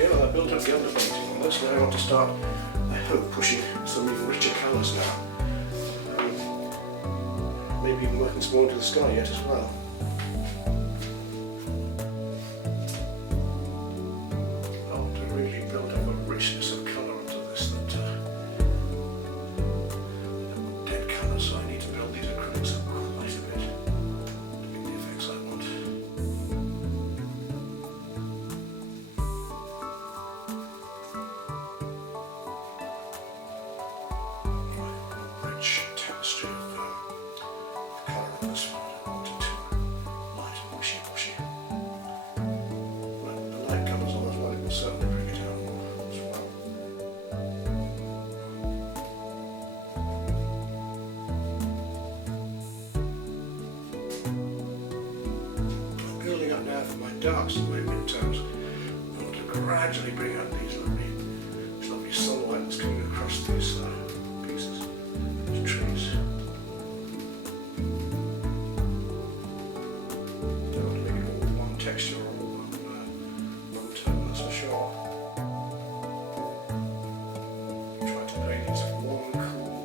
Okay, well I built up the underpainting on this, now I want to start, I hope, pushing some even richer colours now. Maybe even working some more into the sky yet as well. Well, to really build up a richness of colour onto this that dead colour, so I need to build these acrylics up quite a bit to get the effects I want. Rich tapestry of colour on this one. I don't want it too light and wishy-washy. When the light comes on as well, it will certainly bring it out more as well. I'm building up now for my darks and my midtones. I want to gradually bring out these lovely sunlight that's coming across these pieces, these trees. Don't want to make it all one texture or all one tone, that's for sure. Try to play these warm, cool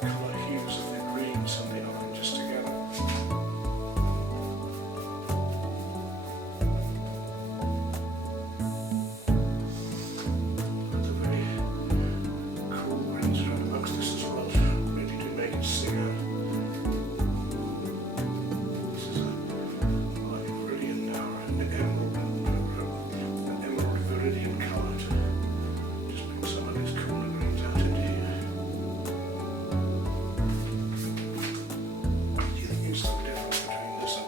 colour hues of the greens and the oranges together. The very cool greens around amongst this as well really do make it sing out. This is a light viridian now, an emerald viridian colour to just bring some of these cooler greens out into here. Do you think you can see the difference between this and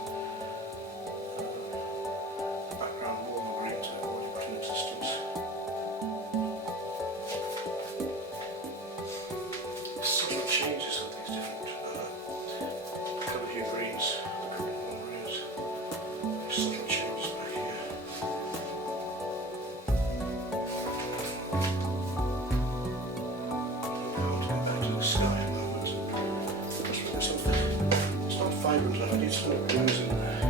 the background warmer greens I've already got in existence? Subtle changes of these different colour hue greens, the cool warm greens. There's subtle changes back here. Now I want to get back to the sky a moment. Just with something, it's not vibrant enough, I need some more blues in there.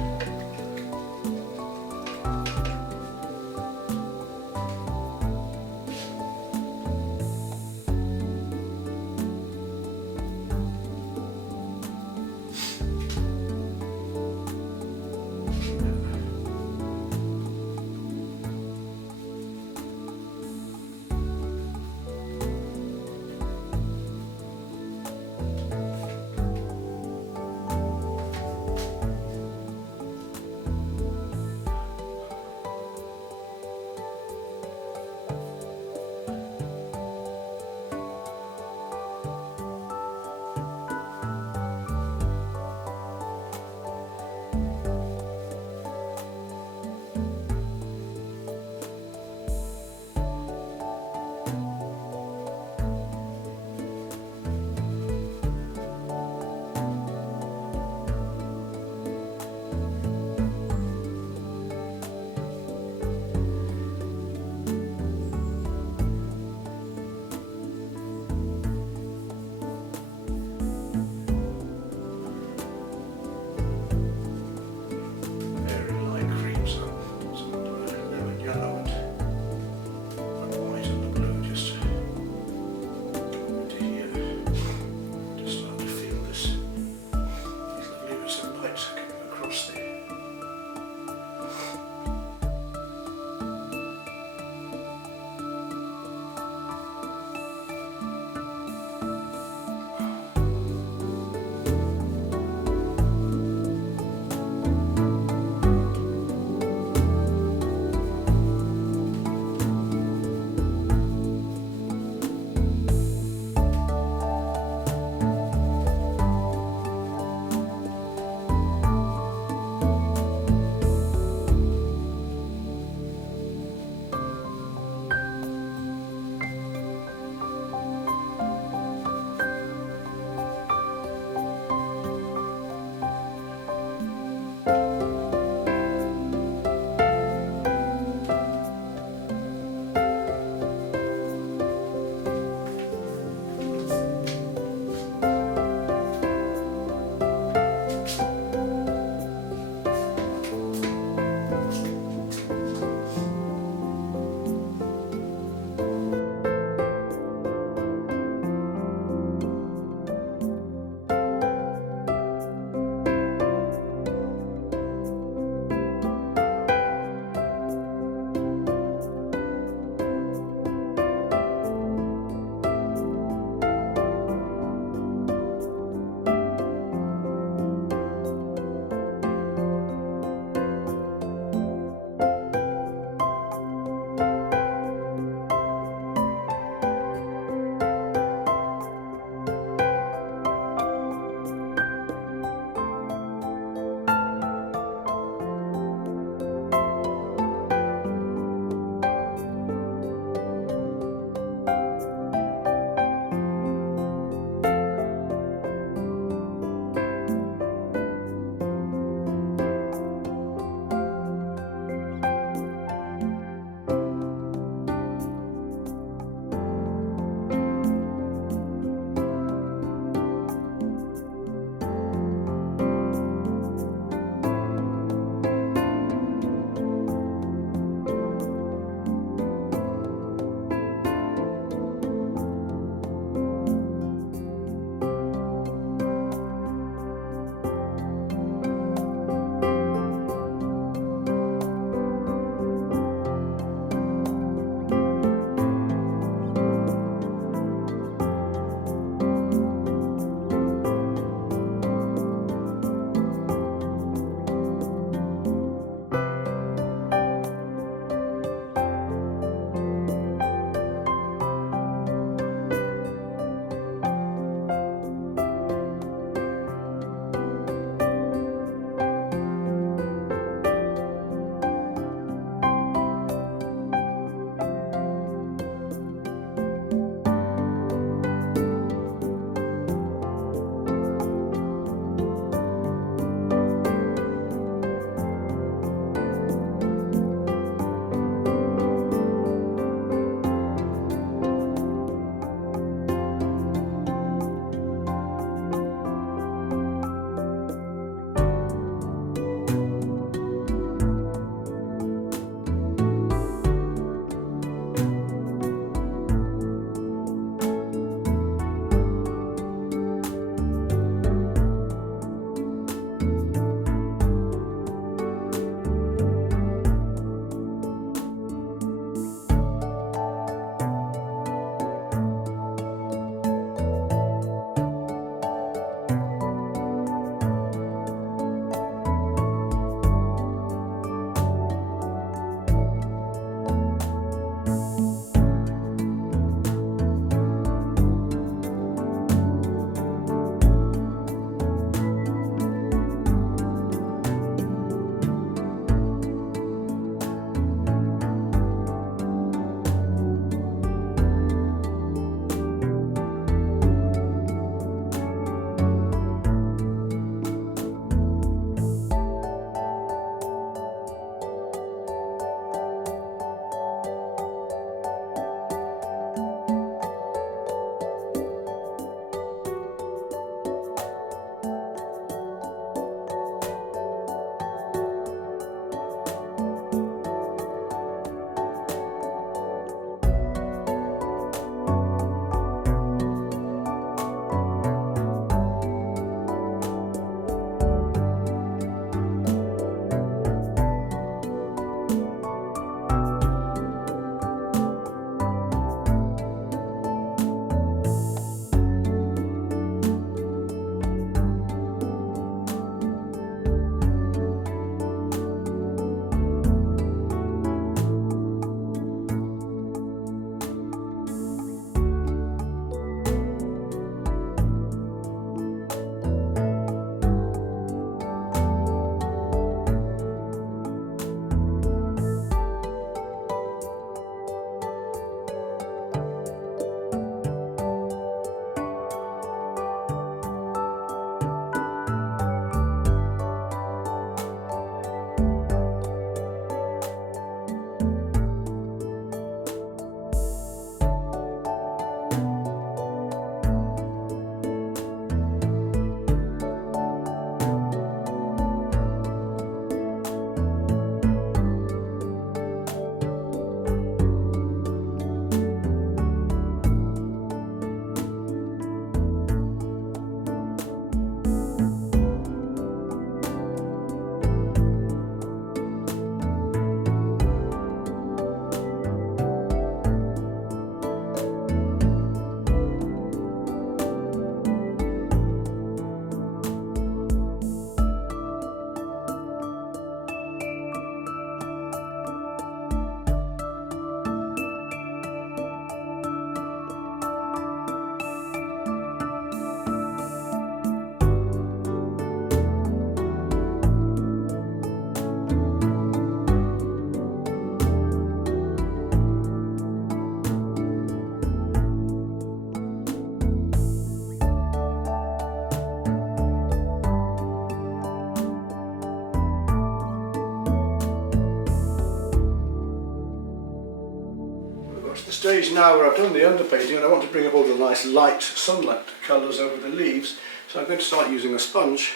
stage now where I've done the underpainting and I want to bring up all the nice light sunlight colours over the leaves, so I'm going to start using a sponge,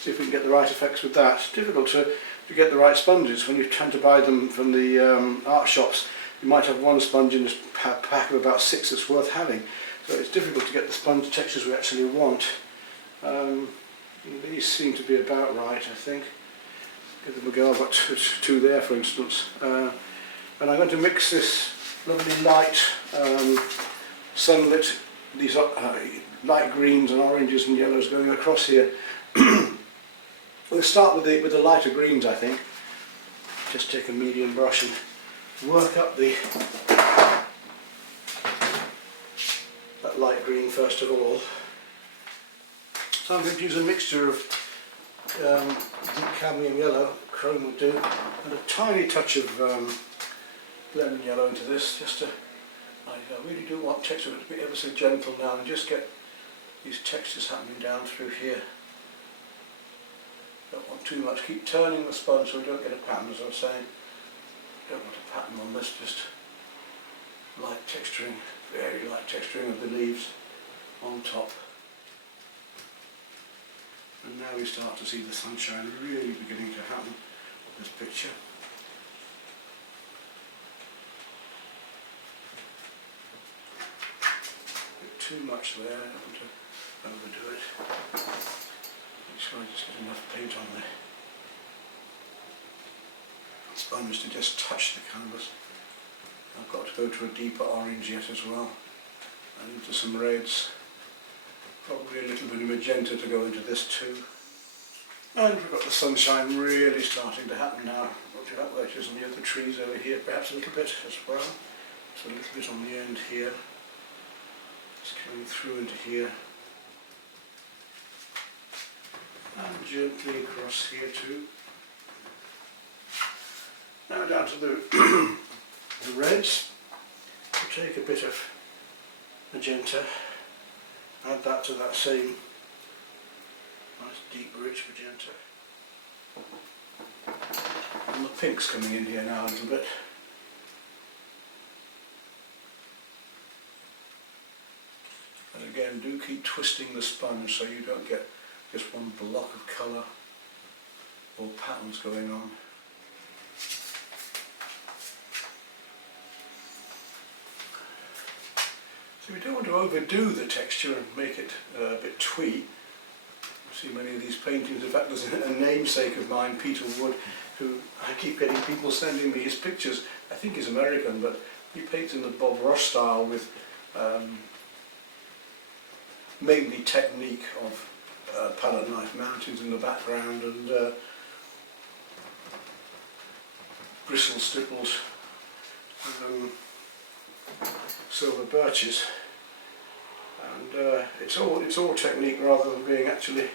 see if we can get the right effects with that. It's difficult to get the right sponges when you tend to buy them from the art shops. You might have one sponge in a pack of about 6 that's worth having, so it's difficult to get the sponge textures we actually want. These seem to be about right, I think. Give them a go. I've got two there, for instance. And I'm going to mix this lovely light sunlit, these light greens and oranges and yellows going across here. We'll start with the lighter greens, I think. Just take a medium brush and work up that light green first of all. So I'm going to use a mixture of deep cadmium yellow, chrome would do, and a tiny touch of lemon yellow into this, just to, I really do want texture to be ever so gentle now and just get these textures happening down through here. Don't want too much, keep turning the sponge so we don't get a pattern, as I was saying. Don't want a pattern on this, just light texturing, very light texturing of the leaves on top. And now we start to see the sunshine really beginning to happen in this picture. A bit too much there, I don't want to overdo it. Make sure I just get enough paint on the sponge to just touch the canvas. I've got to go to a deeper orange yet as well, and into some reds. Probably a little bit of magenta to go into this too. And we've got the sunshine really starting to happen now. Look at that wedges near the trees over here, perhaps a little bit as well. So a little bit on the end here. It's coming through into here. And gently across here too. Now down to the, the reds. We'll take a bit of magenta. Add that to that same nice deep rich magenta. And the pink's coming in here now a little bit. And again, do keep twisting the sponge so you don't get just one block of colour or patterns going on. So we don't want to overdo the texture and make it a bit twee. See many of these paintings, in fact there's a namesake of mine, Peter Wood, who I keep getting people sending me his pictures. I think he's American, but he paints in the Bob Ross style with mainly technique of palette knife mountains in the background and bristle stipples. Silver birches, and it's all technique rather than being actually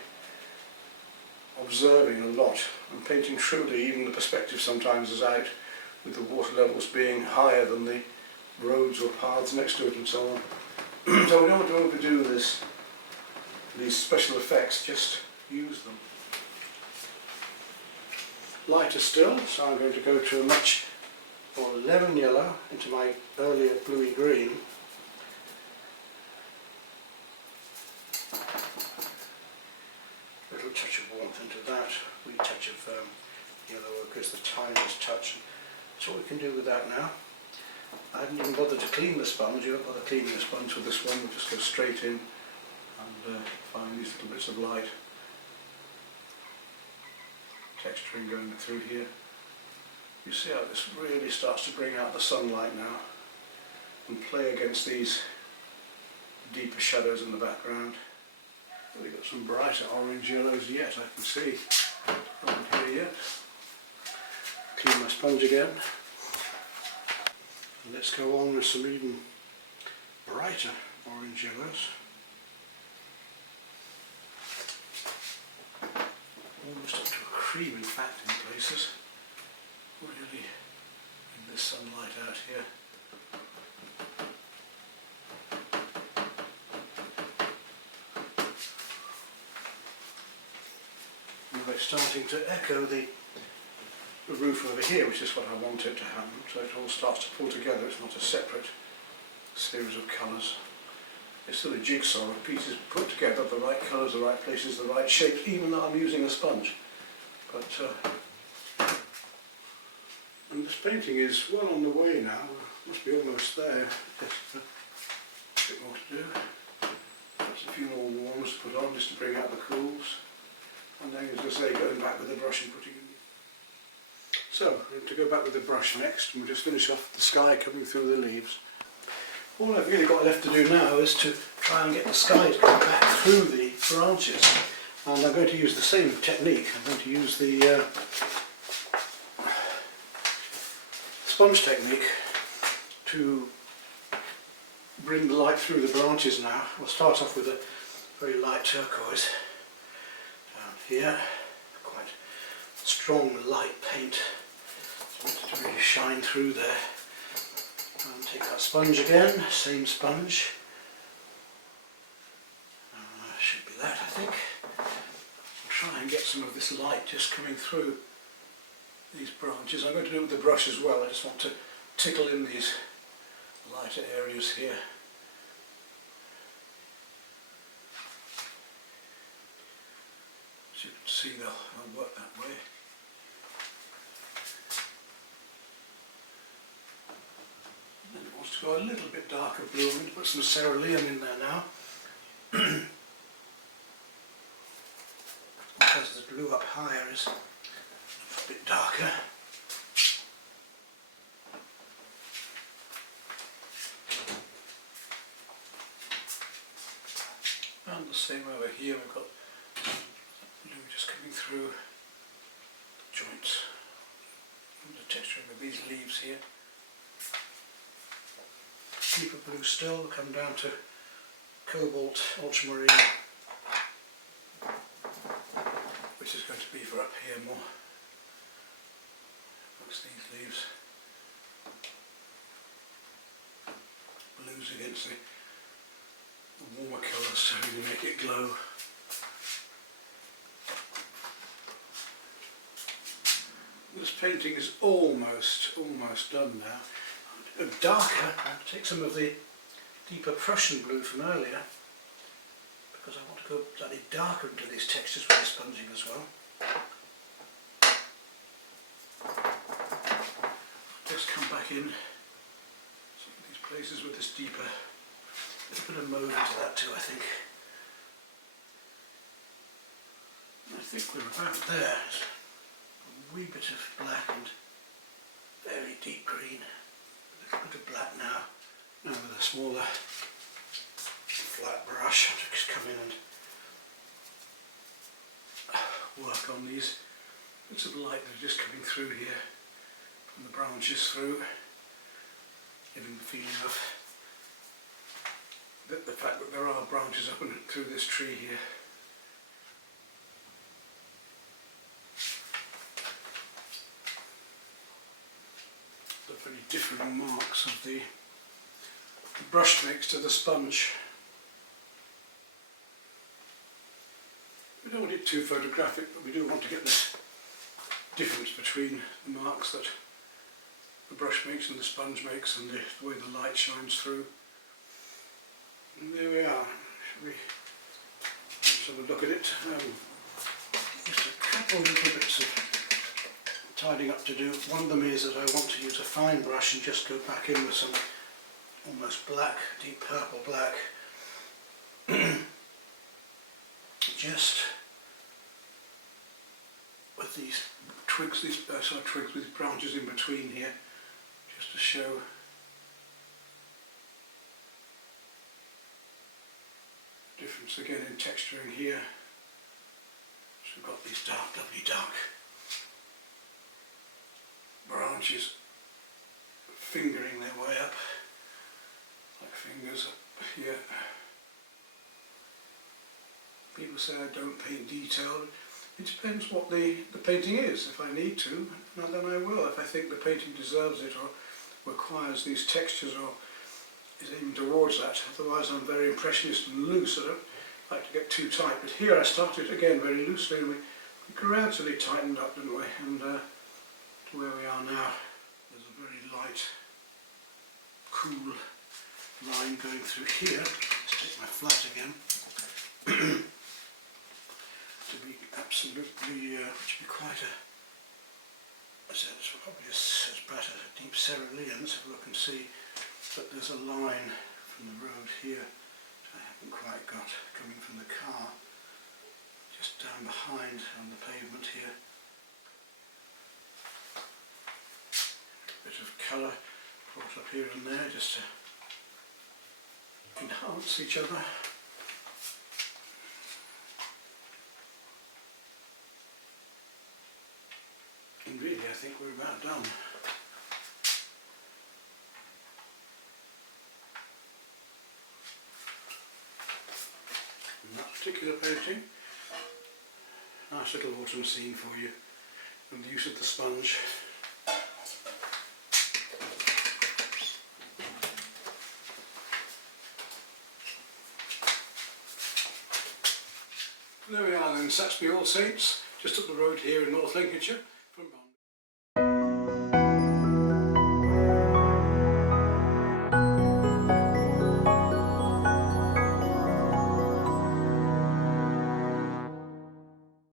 observing a lot and painting truly. Even the perspective sometimes is out, with the water levels being higher than the roads or paths next to it and so on. So we don't want to overdo these special effects, just use them. Lighter still, so I'm going to go to a much more lemon yellow into my earlier bluey green. Little touch of warmth into that, wee touch of yellow ochre is the tiniest touch. That's what we can do with that now. I haven't even bothered to clean the sponge. You don't bother cleaning the sponge with this one, we'll just go straight in and find these little bits of light. Texturing going through here. You see how this really starts to bring out the sunlight now and play against these deeper shadows in the background. We've got some brighter orange yellows yet, I can see. Not here yet. Clean my sponge again. And let's go on with some even brighter orange yellows. Almost up to a cream in fact in places. Really bring this sunlight out here. And they're starting to echo the roof over here, which is what I want it to happen, so it all starts to pull together. It's not a separate series of colours. It's still a jigsaw of pieces put together, the right colours, the right places, the right shapes, even though I'm using a sponge. But and this painting is well on the way now. Must be almost there. Just a bit more to do. Perhaps a few more warms to put on just to bring out the cools. And then, as I say, going back with the brush and putting in. So, to go back with the brush next, and we'll just finish off the sky coming through the leaves. All I've really got left to do now is to try and get the sky to come back through the branches. And I'm going to use the same technique. I'm going to use the sponge technique to bring the light through the branches now. We'll start off with a very light turquoise down here. Quite strong light paint. So I want it to really shine through there. And take that sponge again, same sponge. Should be that, I think. I'll try and get some of this light just coming through these branches. I'm going to do it with the brush as well. I just want to tickle in these lighter areas here. As you can see, they'll work that way. And it wants to go a little bit darker blue. I'm going to put some cerulean in there now. Because the blue up higher is a bit darker. And the same over here, we've got blue just coming through the joints and the texture of these leaves here. Deeper blue still, we'll come down to cobalt, ultramarine, which is going to be for up here more. Looks these leaves. Blues against the warmer colours to really make it glow. This painting is almost done now. Go darker, I'll take some of the deeper Prussian blue from earlier, because I want to go slightly darker into these textures with the sponging as well. I'll just come back in some of these places with this deeper, a little bit of mauve into that too, I think. I think we're about there. A wee bit of black and very deep green. A little bit of black now. Now with a smaller flat brush, I'll just come in and work on these bits of light that are just coming through here, from the branches through, giving the feeling of the fact that there are branches up and through this tree here. The very different marks of the brush strokes to the sponge. We don't want it too photographic, but we do want to get this difference between the marks that the brush makes and the sponge makes, and the way the light shines through. And there we are. Shall we let's have a look at it? Just a couple little bits of tidying up to do. One of them is that I want to use a fine brush and just go back in with some almost black, deep purple black. Just with these twigs, these twigs with branches in between here, just to show difference again in texturing here. So we've got these dark, lovely dark branches fingering their way up, like fingers up here. People say I don't paint detailed. It depends what the painting is. If I need to, then I will. If I think the painting deserves it or requires these textures or is aiming towards that. Otherwise I'm very impressionist and loose. I don't like to get too tight. But here I started again very loosely and we gradually tightened up, didn't we? And where we are now, there's a very light, cool line going through here. Let's take my flat again. To be absolutely, which would be quite a, I said it's probably as bad as a deep cerulean, so look and see, but there's a line from the road here I haven't quite got, coming from the car, just down behind on the pavement here. Bit of colour brought up here and there just to enhance each other. And really I think we're about done. And that particular painting, nice little autumn scene for you, and the use of the sponge. There we are then, Saxby All Saints, just up the road here in North Lincolnshire.